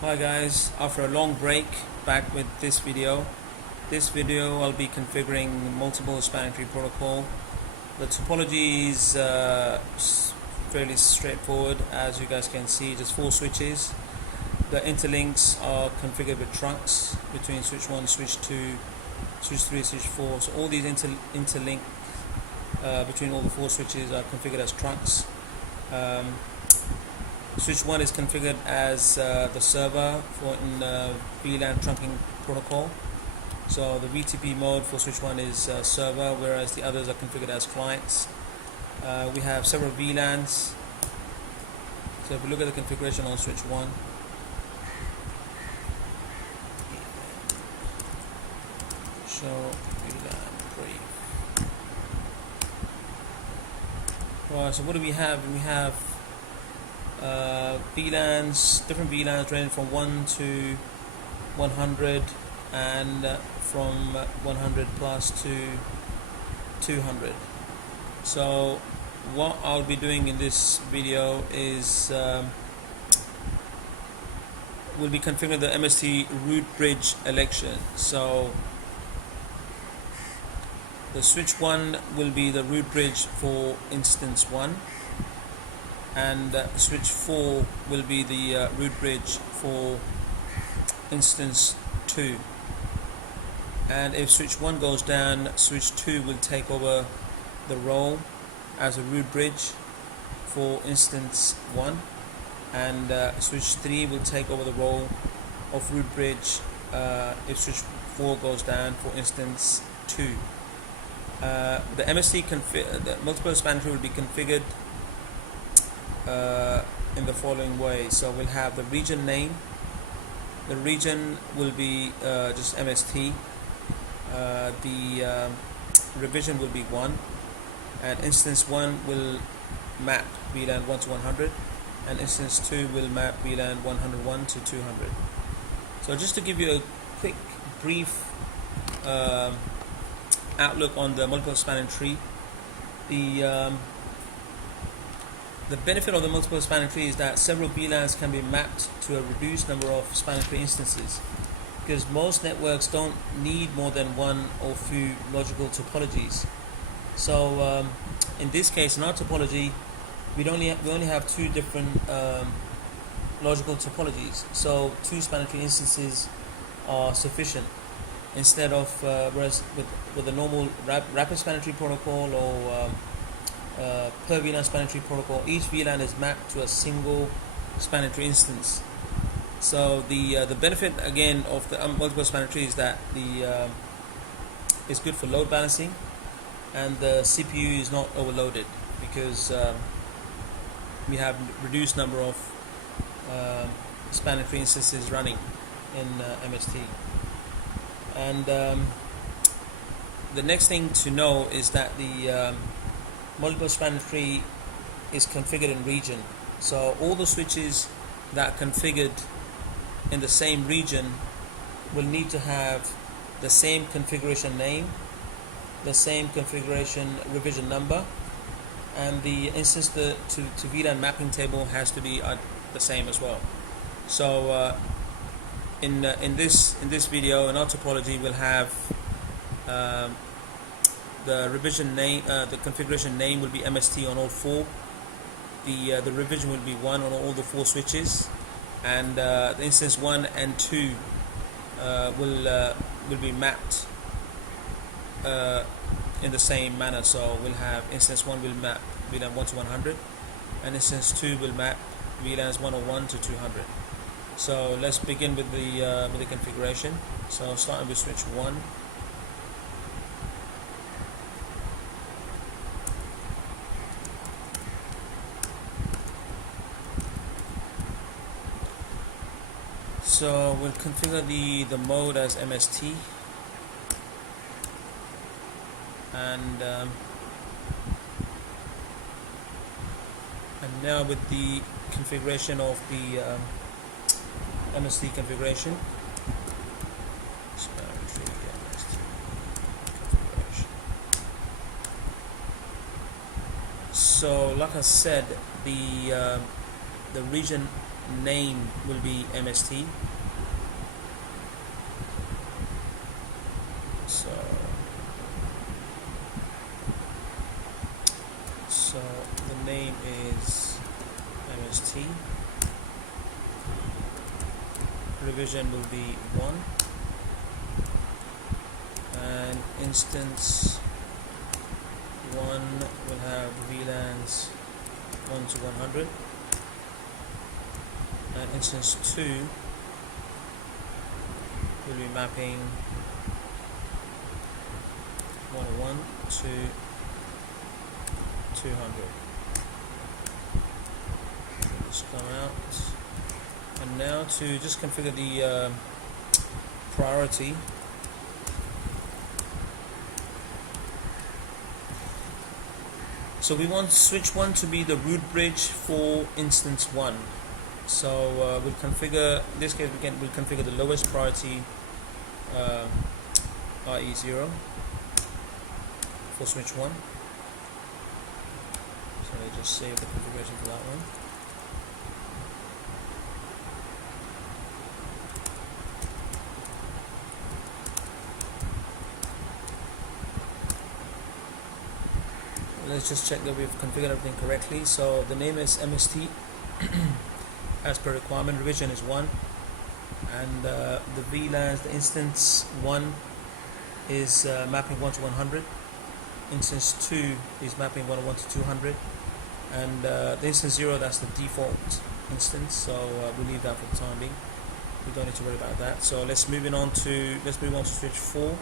Hi guys, after a long break, back with this video. This video I'll be configuring multiple spanning tree protocol. The topology is fairly straightforward, as you guys can see, just 4 switches. The interlinks are configured with trunks between switch 1, switch 2, switch 3, switch 4. So all these interlink between all the 4 switches are configured as trunks. Switch 1 is configured as the server for in VLAN trunking protocol. So the VTP mode for switch 1 is server, whereas the others are configured as clients. We have several VLANs. So if we look at the configuration on switch 1, show VLAN brief. Right, so what do we have? We have VLANs, different VLANs ranging from 1 to 100 and from 100 plus to 200. So what I'll be doing in this video is we'll be configuring the MST root bridge election. So the switch 1 will be the root bridge for instance 1, and switch 4 will be the root bridge for instance 2. And if switch 1 goes down, switch 2 will take over the role as a root bridge for instance 1, and switch 3 will take over the role of root bridge if switch 4 goes down for instance 2. The MST the multiple spanning tree will be configured in the following way. So we'll have the region name. The region will be just MST. The revision will be 1, and instance 1 will map VLAN 1 to 100, and instance 2 will map VLAN 101 to 200. So just to give you a quick brief outlook on the multiple spanning tree, the benefit of the multiple spanning tree is that several VLANs can be mapped to a reduced number of spanning tree instances, because most networks don't need more than one or few logical topologies. So in this case, in our topology, we only have 2 different logical topologies. So 2 spanning tree instances are sufficient, instead of whereas with the normal rapid spanning tree protocol or per VLAN spanning tree protocol, each VLAN is mapped to a single spanning tree instance. So the benefit again of the multiple spanning tree is that it's good for load balancing, and the CPU is not overloaded because we have reduced number of spanning tree instances running in MST. And the next thing to know is that the multiple spanning tree is configured in region. So all the switches that are configured in the same region will need to have the same configuration name, the same configuration revision number, and the instance to VLAN mapping table has to be the same as well. So in this video, in our topology, we'll have the revision name, the configuration name will be MST on all 4. The revision will be 1 on all the 4 switches, and the instance 1 and 2 will be mapped in the same manner. So we'll have instance 1 will map VLAN 1 to 100, and instance 2 will map VLANs 101 to 200. So let's begin with the configuration. So starting with switch 1. So we'll configure the mode as MST, and now with the configuration of the MST configuration. So like I said, the the region name will be MST. So the name is MST. Revision will be 1, and instance 1 will have VLANs 1 to 100, and instance 2 will be mapping 101 to 200. Just come out, and now to just configure the priority. So we want switch 1 to be the root bridge for instance 1. So we'll configure, in this case we'll configure the lowest priority, i.e. 0 for switch 1. So I just save the configuration for that one. Let's just check that we've configured everything correctly. So the name is MST as per requirement. Revision is 1, and the VLANs, the instance 1 is mapping 1 to 100. Instance 2 is mapping 101 to 200, and the instance 0, that's the default instance. So we'll leave that for the time being. We don't need to worry about that. So let's move on to switch 4.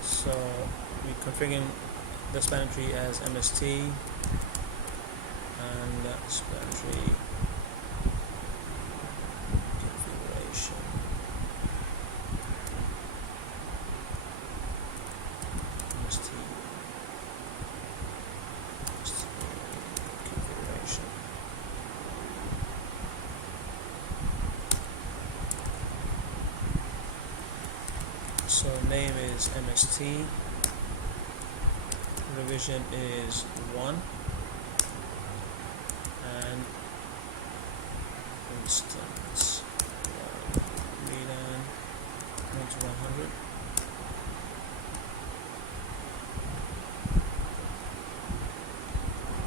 So we're configuring the spanning tree as MST, and that spanning tree configuration. MST configuration. So name is MST. Revision is 1, and instance VLAN 1 to 100.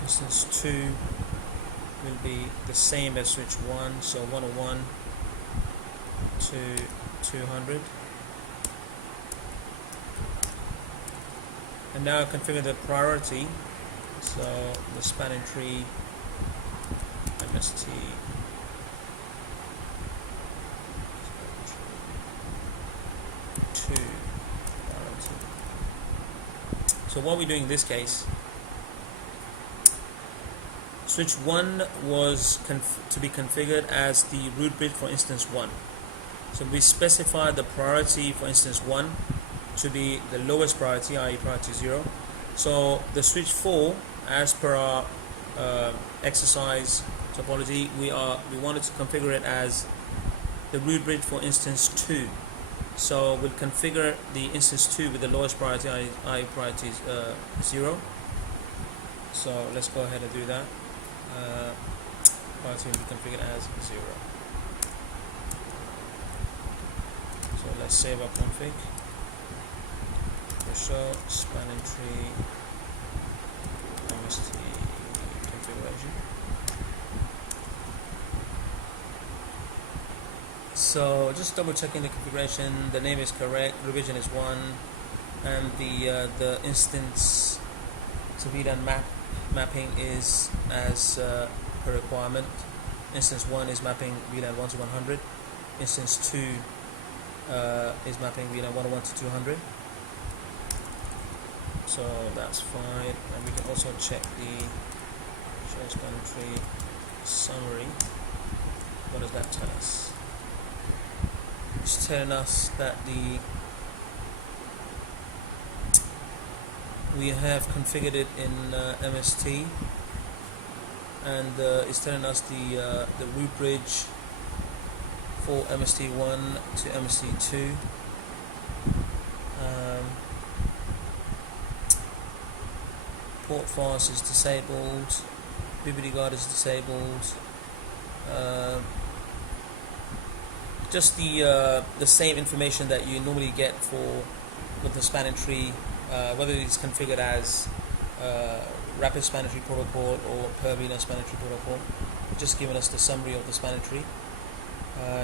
Instance 2 will be the same as switch 1, so 101 to 200. And now configure the priority. So the spanning tree MST to priority. So what we're doing in this case, switch 1 was to be configured as the root bridge for instance 1. So we specify the priority for instance 1 to be the lowest priority, i.e. priority 0. So the switch 4, as per our exercise topology, we wanted to configure it as the root bridge for instance 2. So we'll configure the instance 2 with the lowest priority, i.e. priority 0. So let's go ahead and do that. Priority will be configured as 0. So let's save our config. Show spanning tree MST configuration. So just double checking the configuration. The name is correct. Revision is 1, and the instance to VLAN mapping is as per requirement. Instance 1 is mapping VLAN 1 to 100. Instance 2 is mapping VLAN 101 to 200. So that's fine, and we can also check the show spanning tree summary. What does that tell us? It's telling us that we have configured it in MST, and it's telling us the root bridge for MST1 to MST2. Port fast is disabled, BBD guard is disabled. Just the same information that you normally get with the spanning tree, whether it's configured as rapid spanning tree protocol or per VLAN spanning tree protocol. Just giving us the summary of the spanning tree.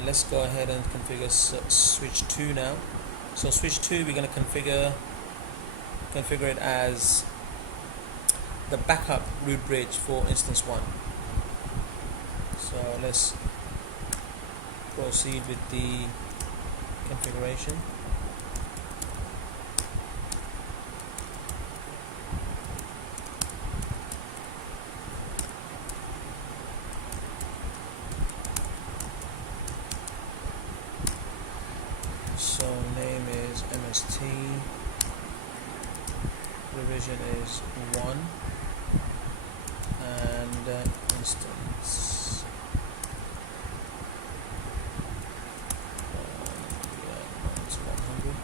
Let's go ahead and configure switch 2 now. So switch 2, we're going to configure it as the backup root bridge for instance 1. So let's proceed with the configuration. So name is MST, revision is 1, and instance it's 100.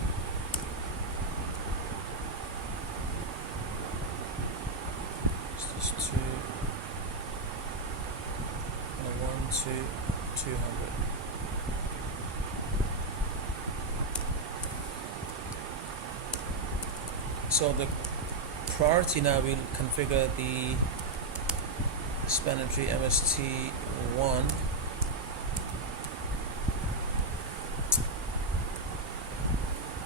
Instance 2 and 1 to 200. So the priority now, we'll configure the spanning tree MST1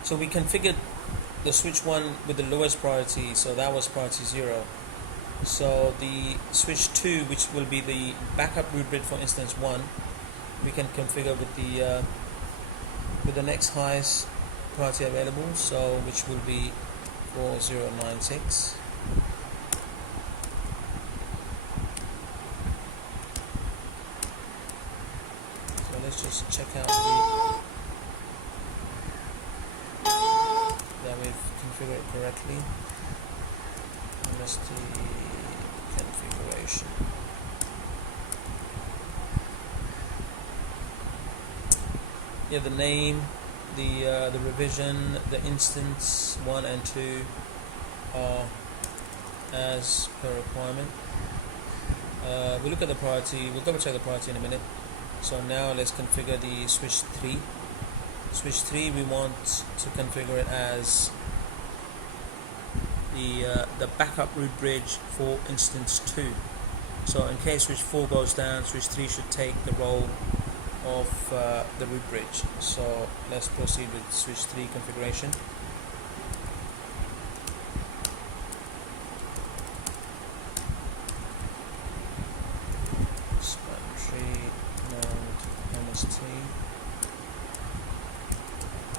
so we configured the switch 1 with the lowest priority, so that was priority 0. So the switch 2, which will be the backup root bridge for instance 1, we can configure with the next highest priority available, so which will be 4096. So let's just check out that we've configured it correctly. MST configuration. Yeah, the name, the revision, the instance 1 and 2 are as per requirement. We'll look at the priority, we'll double check the priority in a minute. So now let's configure the switch 3. Switch 3, we want to configure it as the backup root bridge for instance 2. So in case switch 4 goes down, switch 3 should take the role of the root bridge. So let's proceed with switch 3 configuration. Span tree node MST.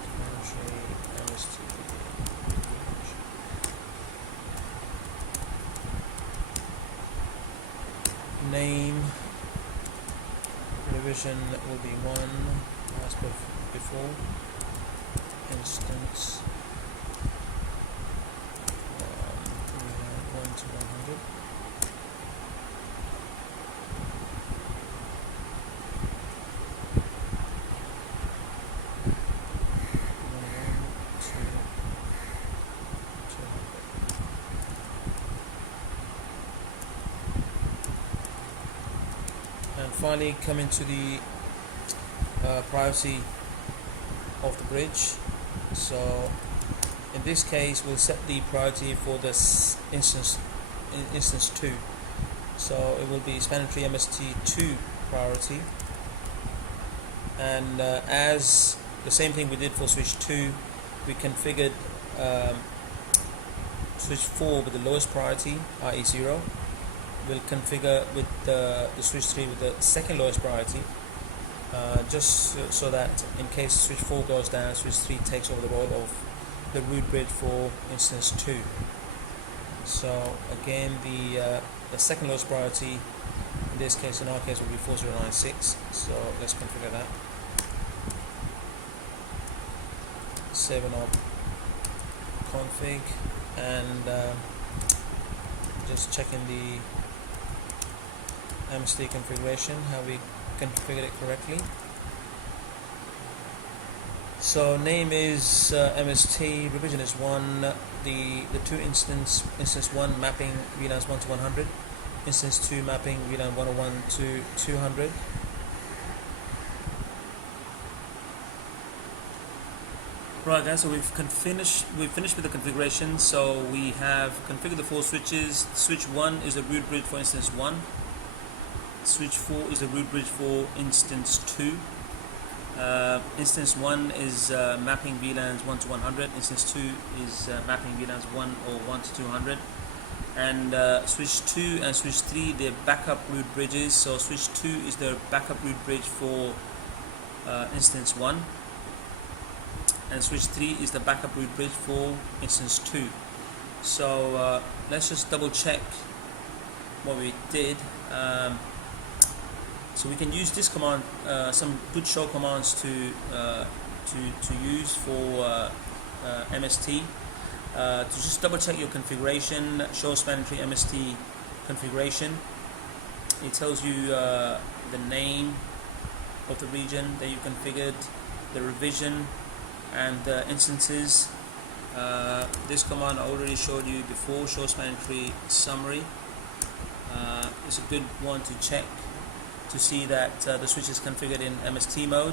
Span tree MST. Name. Revision will be 1 as before. Instance 1 to 100. And finally, coming to the priority of the bridge. So in this case, we'll set the priority for this instance 2. So it will be spanning tree MST2 priority. And as the same thing we did for switch 2, we configured switch 4 with the lowest priority, i.e. 0. We'll configure with the switch 3 with the second lowest priority, just so that in case switch 4 goes down, switch 3 takes over the role of the root bridge for instance 2. So again, the second lowest priority in this case, in our case, will be 4096. So let's configure that. 7-op config, and just checking the MST configuration, how we configured it correctly. So name is MST, revision is 1, the two instance 1 mapping VLANs 1 to 100, instance 2 mapping VLAN 101 to 200. Right guys, so we've finished with the configuration. So we have configured the 4 switches. Switch 1 is the root bridge for instance 1. Switch 4 is the root bridge for instance 2. Instance 1 is mapping VLANs 1 to 100. Instance 2 is mapping VLANs 1 or 1 to 200. And switch 2 and switch 3, they're backup root bridges. So switch 2 is the backup root bridge for instance 1. And switch 3 is the backup root bridge for instance 2. So let's just double check what we did. So we can use this command, some good show commands to use for MST. To just double check your configuration, show spanning tree MST configuration. It tells you the name of the region that you configured, the revision, and the instances. This command I already showed you before, show spanning tree summary. It's a good one to check to see that the switch is configured in MST mode.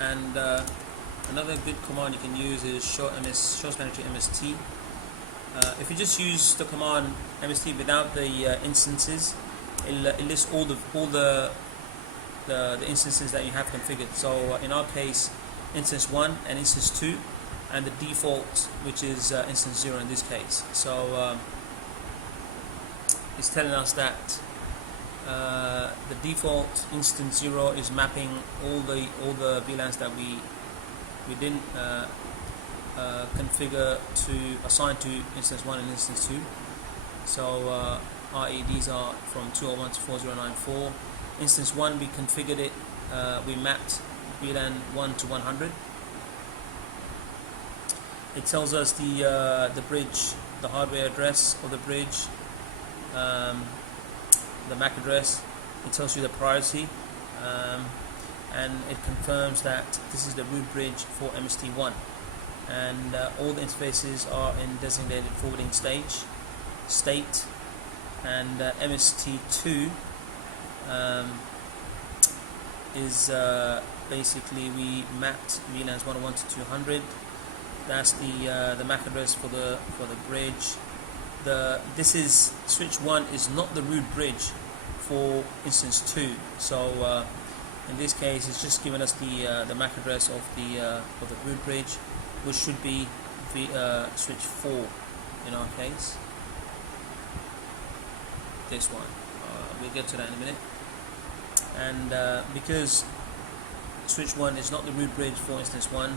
And another good command you can use is show spanning tree MST. If you just use the command MST without the instances, it lists all the instances that you have configured. So in our case, instance 1 and instance 2, and the default, which is instance 0 in this case. So it's telling us that the default instance 0 is mapping all the VLANs that we didn't configure to assign to instance 1 and instance 2. So i.e. these are from 201 to 4094. Instance 1 we configured it, we mapped VLAN 1 to 100. It tells us the bridge, the hardware address of the bridge, the MAC address. It tells you the priority, and it confirms that this is the root bridge for MST1, and all the interfaces are in designated forwarding state, and MST2 is basically we mapped VLANs 101 to 200. That's the MAC address for the bridge. This is switch 1 is not the root bridge for instance 2. So in this case, it's just given us the MAC address of the root bridge, which should be switch 4 in our case. This one, we'll get to that in a minute. And because switch 1 is not the root bridge for instance 1,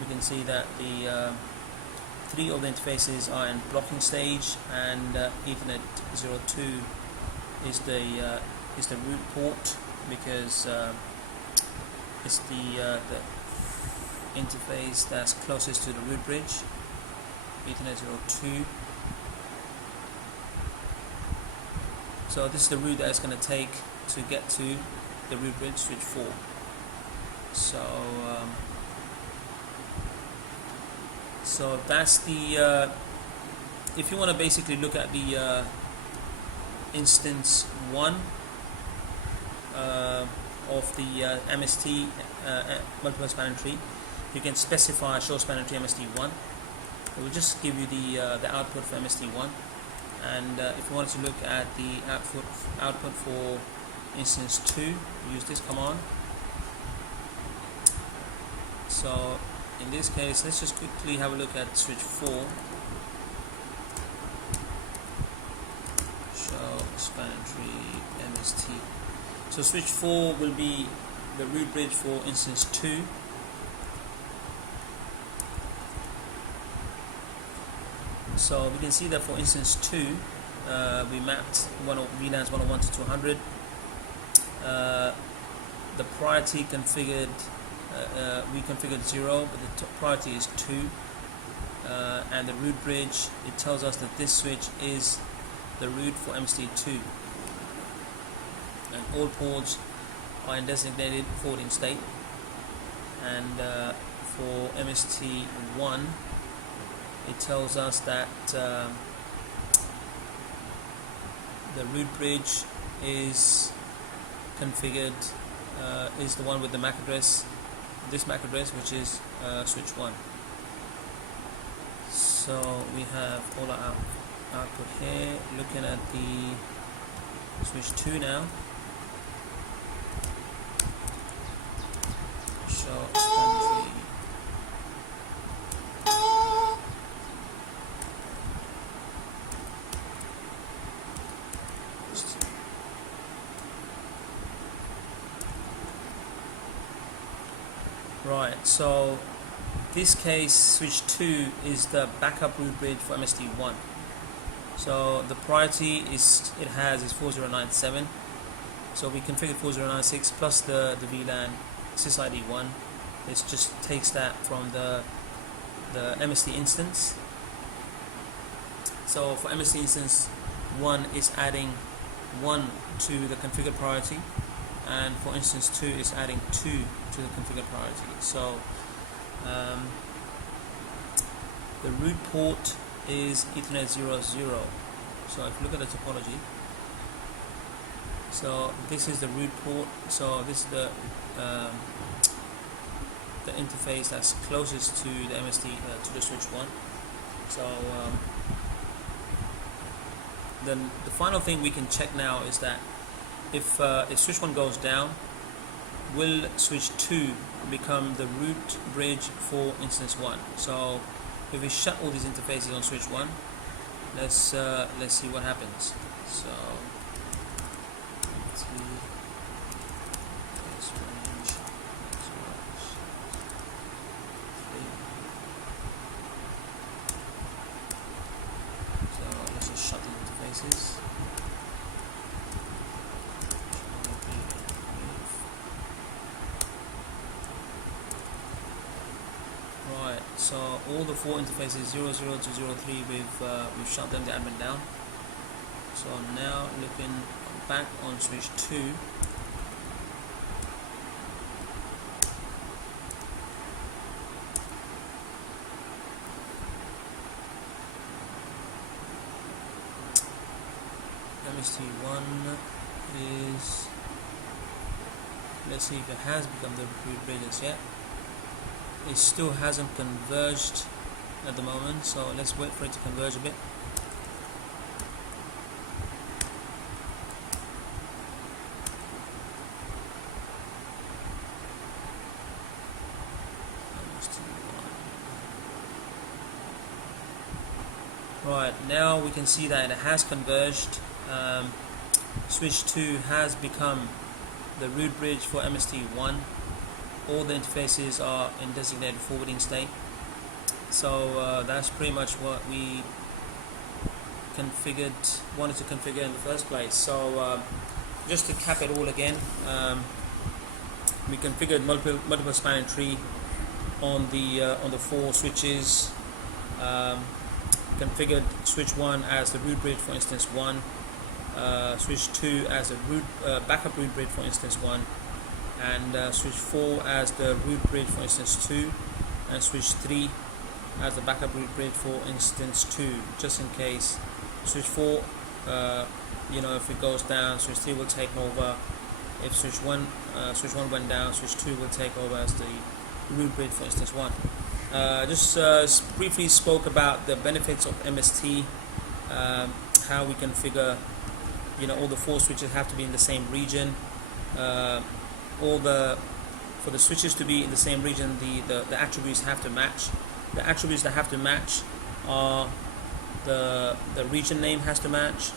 we can see that the 3 of the interfaces are in blocking stage, and Ethernet 02 is the root port, because it's the interface that's closest to the root bridge, Ethernet 02. So this is the route that it's going to take to get to the root bridge, switch 4. So that's the if you want to basically look at the instance 1 of the MST multiple spanning tree, you can specify show spanning tree MST1. It will just give you the output for MST1, and if you wanted to look at the output for instance 2, use this command. So in this case, let's just quickly have a look at switch 4. Show spanning tree MST. So switch 4 will be the root bridge for instance 2. So we can see that for instance 2, we mapped VLANs 101 to 200. The priority configured, we configured 0, but the priority is 2. And the root bridge, it tells us that this switch is the root for MST2. And all ports are in designated forwarding state. and for MST 1 it tells us that the root bridge is configured, is the one with the MAC address, this MAC address, which is switch 1. So we have all our output here. Looking at the switch 2 now. Show span 3. Right, so this case switch 2 is the backup root bridge for MST 1. So the priority is 4097. So we configured 4096 plus the VLAN CCIE 1. It just takes that from the MST instance. So for MST instance 1 is adding 1 to the configured priority, and for instance 2 is adding 2 to the configured priority. So the root port is Ethernet 00. So if you look at the topology, so this is the root port. So this is the interface that's closest to the MST to the switch 1. So then the final thing we can check now is that if switch 1 goes down, will switch 2 become the root bridge for instance 1? So if we shut all these interfaces on switch 1, let's see what happens. So let's see this range, so let's just shut the interfaces. Right, so all the 4 interfaces 00 to 03 we've shut them, the admin down. So now looking back on switch 2, MST1 is, let's see if it has become the root bridge as yet. It still hasn't converged at the moment, so let's wait for it to converge a bit. Right, now we can see that it has converged. Switch 2 has become the root bridge for MST1. All the interfaces are in designated forwarding state. So that's pretty much what we wanted to configure in the first place. So just to cap it all again, we configured multiple spanning tree on the 4 switches. Configured switch 1 as the root bridge for instance 1, switch 2 as a backup root bridge for instance 1, and switch 4 as the root bridge for instance 2, and switch 3 as the backup root bridge for instance 2, just in case switch 4 if it goes down, switch 3 will take over. If switch 1 went down, switch 2 will take over as the root bridge for instance 1. Just briefly spoke about the benefits of MST, how we configure, all the 4 switches have to be in the same region. For the switches to be in the same region, the attributes have to match. The attributes that have to match are the region name has to match,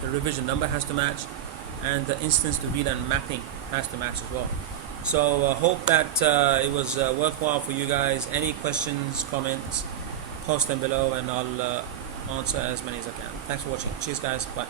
the revision number has to match, and the instance to VLAN mapping has to match as well. So hope that it was worthwhile for you guys. Any questions, comments, post them below and I'll answer as many as I can. Thanks for watching. Cheers guys, bye.